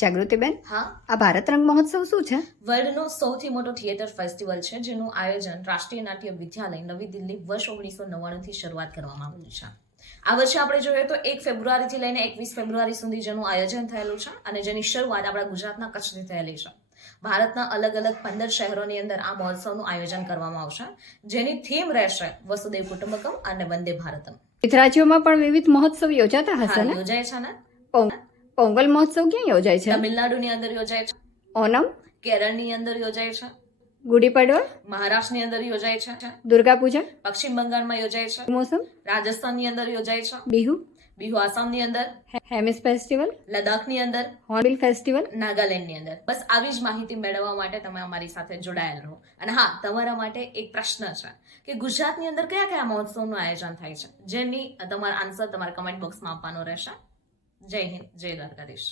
જાગૃતિબેન, હા, આ ભારત રંગ મહોત્સવ શું છે? વર્લ્ડનો સૌથી મોટો થિયેટર ફેસ્ટિવલ છે જેનું આયોજન રાષ્ટ્રીય નાટ્ય વિદ્યાલય નવી દિલ્હી વર્ષ 1999 થી શરૂઆત કરવામાં આવેલું છે. આ વર્ષે આપણે જોઈએ તો 1 ફેબ્રુઆરીથી લઈને 21 ફેબ્રુઆરી સુધી જેનું આયોજન થયેલું છે અને જેની શરૂઆત આપણા ગુજરાતના કચ્છથી થયેલી છે. ભારતના અલગ અલગ 15 શહેરોની અંદર આ મહોત્સવનું આયોજન કરવામાં આવશે, જેની થીમ રહેશે વસુદેવ કુટુંબકમ અને વંદે ભારતમ. વિવિધ રાજ્યોમાં પણ વિવિધ મહોત્સવ યોજાતા હશે હા, ને? યોજાય છે ને. પોંગલ મહોત્સવ ક્યાં યોજાય છે? તમિલનાડુની અંદર યોજાય છે, ઓનમ, કેરળની અંદર યોજાય છે, ગુડી પડવા, મહારાષ્ટ્રની અંદર યોજાય છે, દુર્ગા પૂજા, પશ્ચિમ બંગાળમાં યોજાય છે, મોસમ, રાજસ્થાનની અંદર યોજાય છે, બિહુ, બિહુ આસામની અંદર, હેમિસ ફેસ્ટિવલ, લદ્દાખની અંદર, હોર્નબિલ ફેસ્ટિવલ. નાગાલેન્ડની અંદર. બસ આવી જ માહિતી મેળવવા માટે તમે અમારી સાથે જોડાયેલ રહો. અને હા, તમારા માટે એક પ્રશ્ન છે કે ગુજરાતની અંદર કયા કયા મહોત્સવનું આયોજન થાય છે, જેની તમારા આન્સર તમારા કમેન્ટ બોક્સમાં આપવાનો રહેશે. જય હિન્દ, જય દ્વારકાધીશ.